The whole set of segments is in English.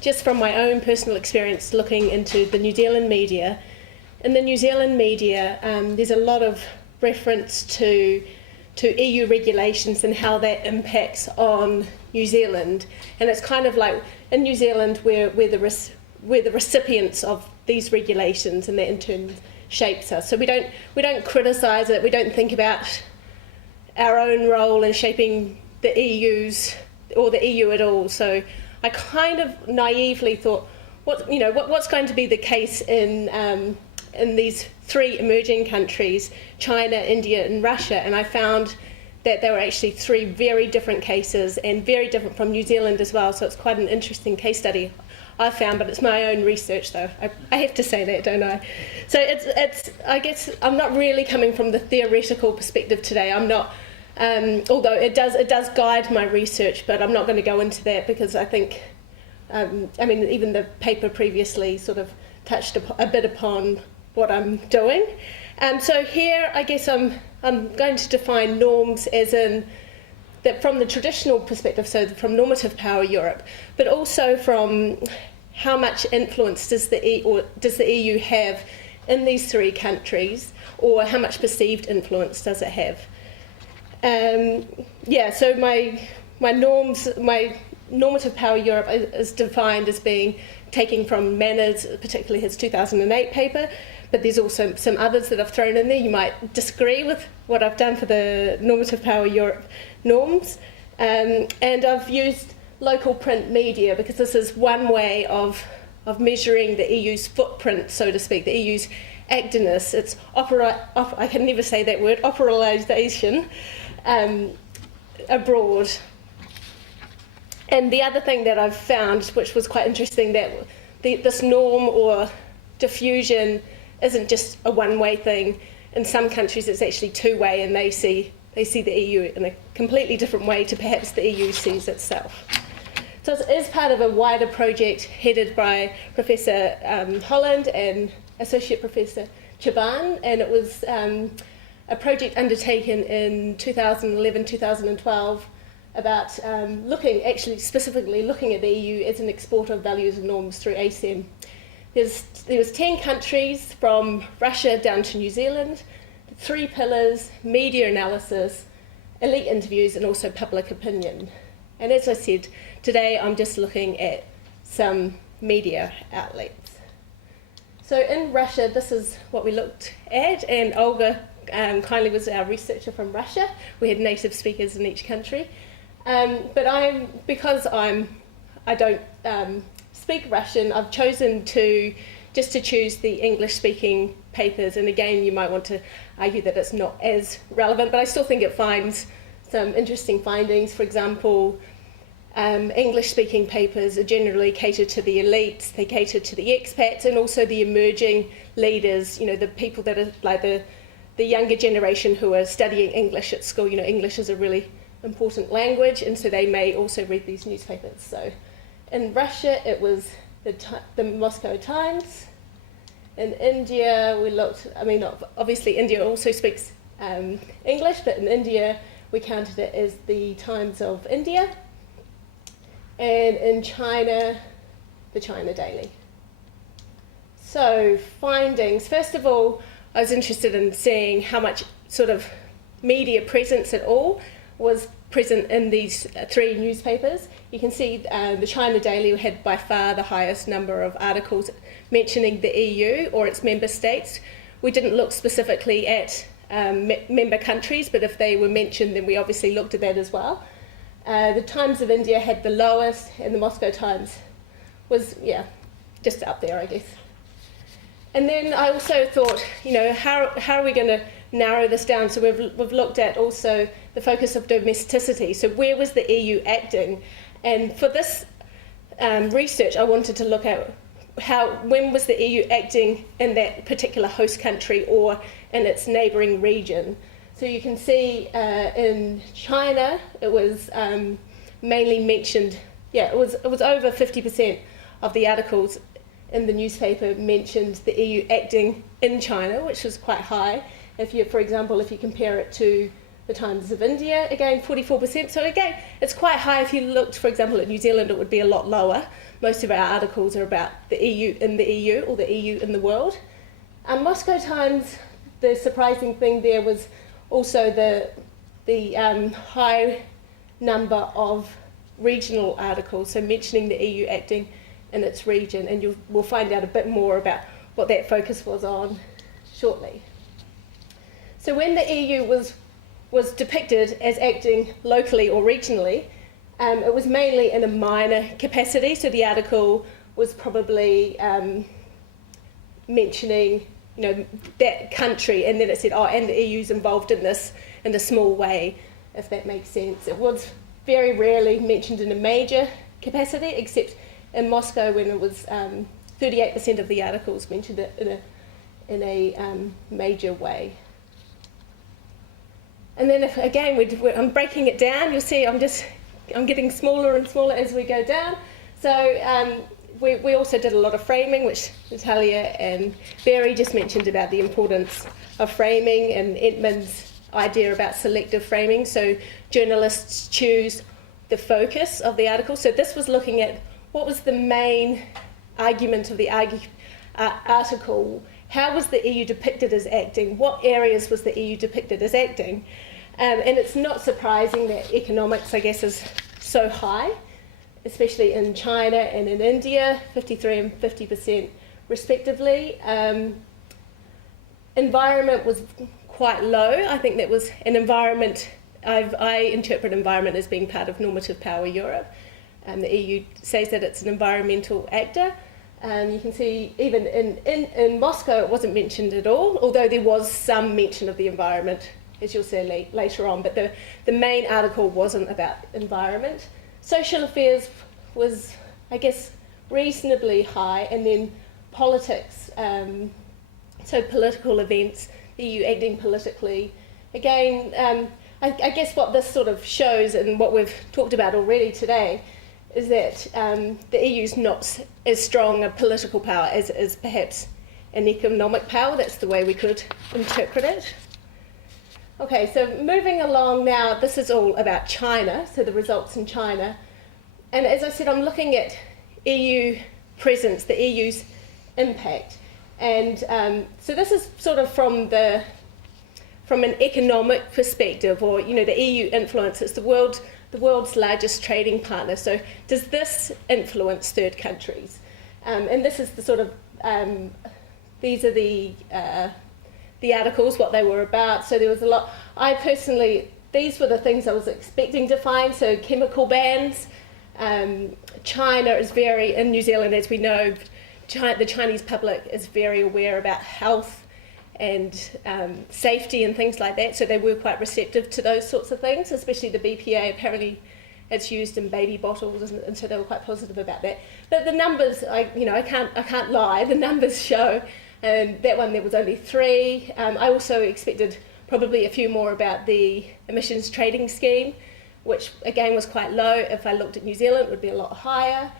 just from my own personal experience looking into the New Zealand media. In the New Zealand media, there's a lot of reference to EU regulations and how that impacts on New Zealand. And it's kind of like in New Zealand we're the recipients of these regulations, and that in turn shapes us. So we don't criticise it. We don't think about our own role in shaping the EU's or the EU at all. So I kind of naively thought, what's going to be the case in these three emerging countries, China, India and Russia, and I found that there were actually three very different cases and very different from New Zealand as well, so it's quite an interesting case study I found, but it's my own research though. I have to say that, don't I? So it's I guess I'm not really coming from the theoretical perspective today. I'm not, although it does guide my research, but I'm not going to go into that because I think, even the paper previously sort of touched a bit upon what I'm doing. So here, I guess I'm going to define norms as in that from the traditional perspective, so from normative power Europe, but also from how much influence does the EU have in these three countries, or how much perceived influence does it have? So my normative power Europe is defined as being taking from Manners, particularly his 2008 paper, but there's also some others that I've thrown in there. You might disagree with what I've done for the normative power Europe norms, and I've used local print media because this is one way of measuring the EU's footprint, so to speak, the EU's activeness. It's I can never say that word, operationalisation abroad. And the other thing that I've found, which was quite interesting, that this norm or diffusion isn't just a one-way thing. In some countries it's actually two-way, and they see the EU in a completely different way to perhaps the EU sees itself. So it is part of a wider project headed by Professor Holland and Associate Professor Chaban, and it was a project undertaken in 2011-2012 about specifically looking at the EU as an exporter of values and norms through ASEM. There was 10 countries from Russia down to New Zealand, 3 pillars: media analysis, elite interviews and also public opinion. And as I said, today I'm just looking at some media outlets. So in Russia, this is what we looked at, and Olga kindly was our researcher from Russia. We had native speakers in each country. But because I don't speak Russian, I've chosen to choose the English-speaking papers. And again, you might want to argue that it's not as relevant, but I still think it finds some interesting findings. For example, English-speaking papers are generally catered to the elites, they cater to the expats, and also the emerging leaders. The people that are like the younger generation who are studying English at school. English is a really important language, and so they may also read these newspapers. So in Russia it was the Moscow Times. In India we looked, obviously India also speaks English, but in India we counted it as the Times of India. And in China, the China Daily. So findings, first of all, I was interested in seeing how much sort of media presence at all was present in these 3 newspapers. You can see the China Daily had by far the highest number of articles mentioning the EU or its member states. We didn't look specifically at member countries, but if they were mentioned, then we obviously looked at that as well. The Times of India had the lowest, and the Moscow Times was, just up there, I guess. And then I also thought, how are we going to narrow this down? So we've looked at also the focus of domesticity. So where was the EU acting? And for this research, I wanted to look at when was the EU acting in that particular host country or in its neighbouring region. So you can see in China, it was mainly mentioned. It was over 50% of the articles in the newspaper mentioned the EU acting in China, which was quite high. For example, if you compare it to the Times of India, again 44%. So again, it's quite high. If you looked, for example, at New Zealand, it would be a lot lower. most of our articles are about the EU in the EU or the EU in the world. Moscow Times, the surprising thing there was also the high number of regional articles, so mentioning the EU acting in its region, and we'll find out a bit more about what that focus was on shortly. So when the EU was depicted as acting locally or regionally, it was mainly in a minor capacity, so the article was probably mentioning that country, and then it said, and the EU's involved in this in a small way, if that makes sense. It was very rarely mentioned in a major capacity, except in Moscow when it was 38% of the articles mentioned it in a major way. And then I'm breaking it down. You'll see I'm getting smaller and smaller as we go down. So we also did a lot of framing, which Natalia and Barry just mentioned about the importance of framing, and Edmund's idea about selective framing. So journalists choose the focus of the article. So this was looking at what was the main argument of the article. How was the EU depicted as acting? What areas was the EU depicted as acting? And it's not surprising that economics, I guess, is so high, especially in China and in India, 53% and 50% respectively. Environment was quite low. I think that was an environment, I interpret environment as being part of normative power Europe. The EU says that it's an environmental actor. You can see even in Moscow it wasn't mentioned at all, although there was some mention of the environment, as you'll see later on, but the main article wasn't about environment. Social affairs was, I guess, reasonably high, and then politics, so political events, the EU acting politically. Again, I guess what this sort of shows, and what we've talked about already today, is that the EU's not as strong a political power as it is perhaps an economic power. That's the way we could interpret it. Okay, so moving along now, this is all about China, so the results in China. And as I said, I'm looking at EU presence, the EU's impact. And so this is sort of from an economic perspective, or, the EU influence. It's the world's largest trading partner. So does this influence third countries? And this is the sort of, these are the articles, what they were about. So there was a lot. These were the things I was expecting to find. So chemical bans. China is in New Zealand, as we know, the Chinese public is very aware about health and safety and things like that. So they were quite receptive to those sorts of things, especially the BPA. Apparently it's used in baby bottles, and so they were quite positive about that. But the numbers, I can't lie, the numbers show that one there was only 3. I also expected probably a few more about the emissions trading scheme, which again was quite low. If I looked at New Zealand, it would be a lot higher.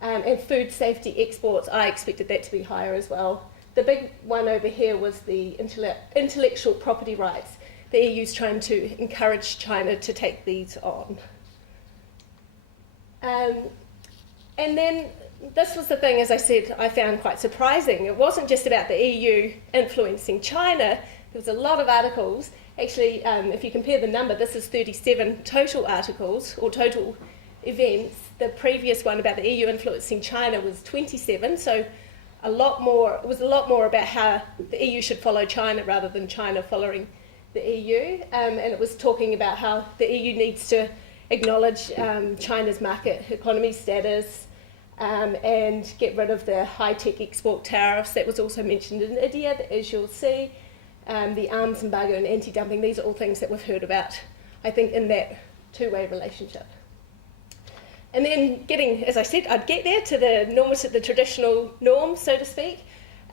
And food safety exports, I expected that to be higher as well. The big one over here was the intellectual property rights. The EU's trying to encourage China to take these on. And then this was the thing, as I said, I found quite surprising. It wasn't just about the EU influencing China. There was a lot of articles. Actually, if you compare the number, this is 37 total articles or total events. The previous one about the EU influencing China was 27, so it was a lot more about how the EU should follow China rather than China following the EU. And it was talking about how the EU needs to acknowledge China's market economy status, and get rid of the high-tech export tariffs. That was also mentioned in India, as you'll see. The arms embargo and anti-dumping, these are all things that we've heard about, I think, in that two-way relationship. And then as I said, I'd get there to the traditional norms, so to speak.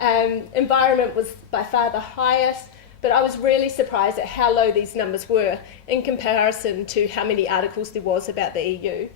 Environment was by far the highest, but I was really surprised at how low these numbers were in comparison to how many articles there was about the EU.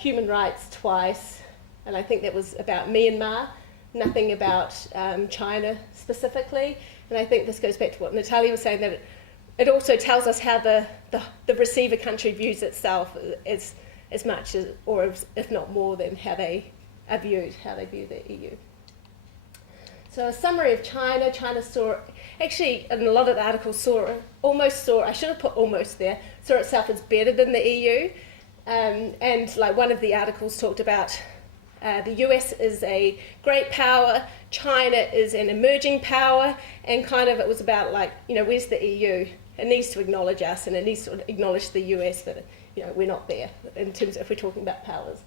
Human rights twice, and I think that was about Myanmar, nothing about China specifically. And I think this goes back to what Natalia was saying, that it also tells us how the receiver country views itself as much as, or if not more than, how they are viewed, how they view the EU. So a summary of China. China saw, actually in a lot of the articles I should have put almost there, saw itself as better than the EU. And like one of the articles talked about the US is a great power, China is an emerging power, and kind of it was about like, where's the EU? It needs to acknowledge us, and it needs to acknowledge the US, but we're not there in terms of if we're talking about powers.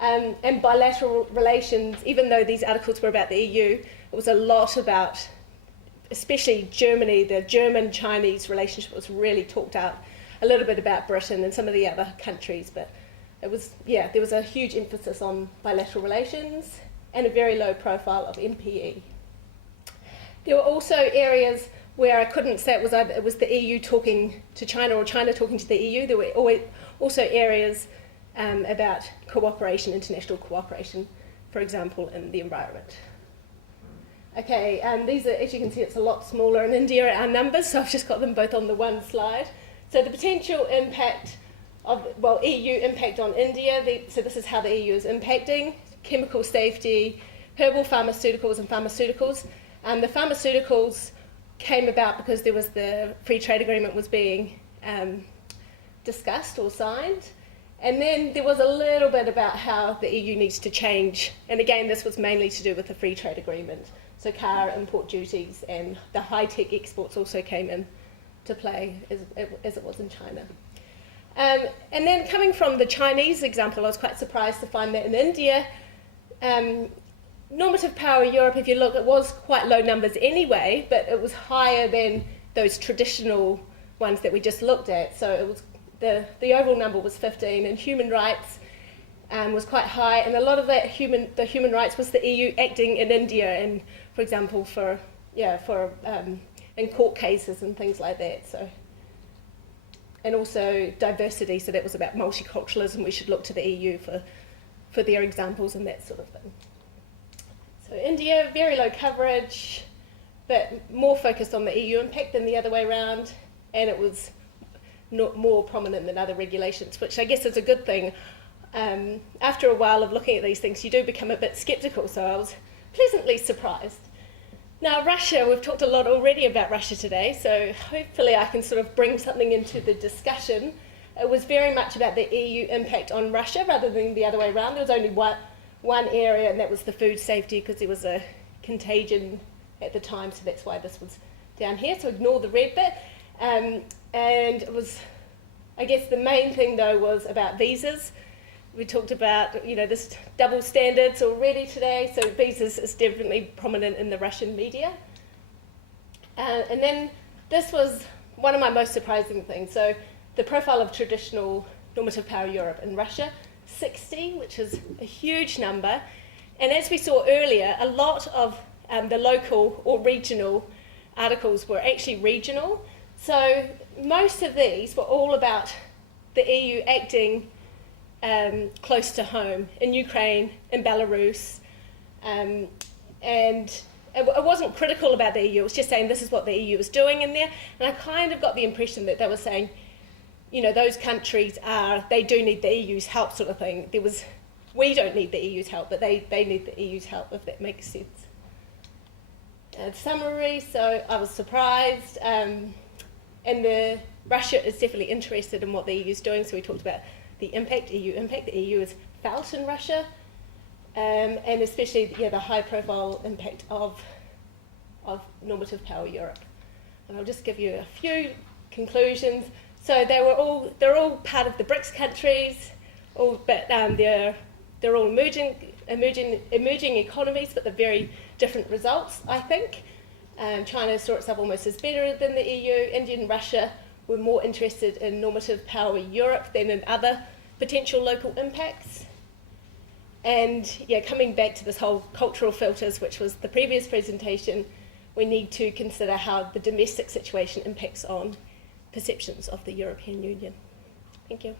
And bilateral relations, even though these articles were about the EU, it was a lot about, especially Germany, the German-Chinese relationship was really talked out, a little bit about Britain and some of the other countries, but it was, there was a huge emphasis on bilateral relations and a very low profile of MPE. There were also areas where I couldn't say it was the EU talking to China or China talking to the EU. There were also areas about cooperation, international cooperation, for example, in the environment. Okay, these are, as you can see, it's a lot smaller in India, our numbers, so I've just got them both on the one slide. So the potential impact of, EU impact on India, so this is how the EU is impacting, chemical safety, herbal pharmaceuticals and pharmaceuticals. The pharmaceuticals came about because there was the free trade agreement was being discussed or signed. And then there was a little bit about how the EU needs to change. And again, this was mainly to do with the free trade agreement. So car import duties and the high-tech exports also came in to play as it was in China. And then coming from the Chinese example, I was quite surprised to find that in India, normative power Europe, if you look, it was quite low numbers anyway, but it was higher than those traditional ones that we just looked at. So it was the overall number was 15, and human rights was quite high, and a lot of that the human rights was the EU acting in India, and for example in court cases and things like that. So, and also diversity. So that was about multiculturalism. We should look to the EU for their examples and that sort of thing. So India, very low coverage, but more focused on the EU impact than the other way around, and it was not more prominent than other regulations, which I guess is a good thing. After a while of looking at these things, you do become a bit sceptical, so I was pleasantly surprised. Now Russia, we've talked a lot already about Russia today, so hopefully I can sort of bring something into the discussion. It was very much about the EU impact on Russia rather than the other way around. There was only one area, and that was the food safety, because there was a contagion at the time, so that's why this was down here, so ignore the red bit. And it was, I guess the main thing though was about visas. We talked about, this double standards already today, so visas is definitely prominent in the Russian media. And then this was one of my most surprising things. So the profile of traditional normative power Europe in Russia, 60, which is a huge number. And as we saw earlier, a lot of the local or regional articles were actually regional. So most of these were all about the EU acting close to home, in Ukraine, in Belarus, and it wasn't critical about the EU, it was just saying this is what the EU was doing in there, and I kind of got the impression that they were saying, those countries they do need the EU's help sort of thing. We don't need the EU's help, but they need the EU's help, if that makes sense. Summary, so I was surprised, and Russia is definitely interested in what the EU is doing, so we talked about the impact, EU impact. The EU is felt in Russia, and especially the high profile impact of normative power Europe. And I'll just give you a few conclusions. So they're all part of the BRICS countries, but they're all emerging economies, but they're very different results, I think. China saw itself almost as better than the EU. India and Russia were more interested in normative power Europe than in other potential local impacts. And coming back to this whole cultural filters, which was the previous presentation, we need to consider how the domestic situation impacts on perceptions of the European Union. Thank you.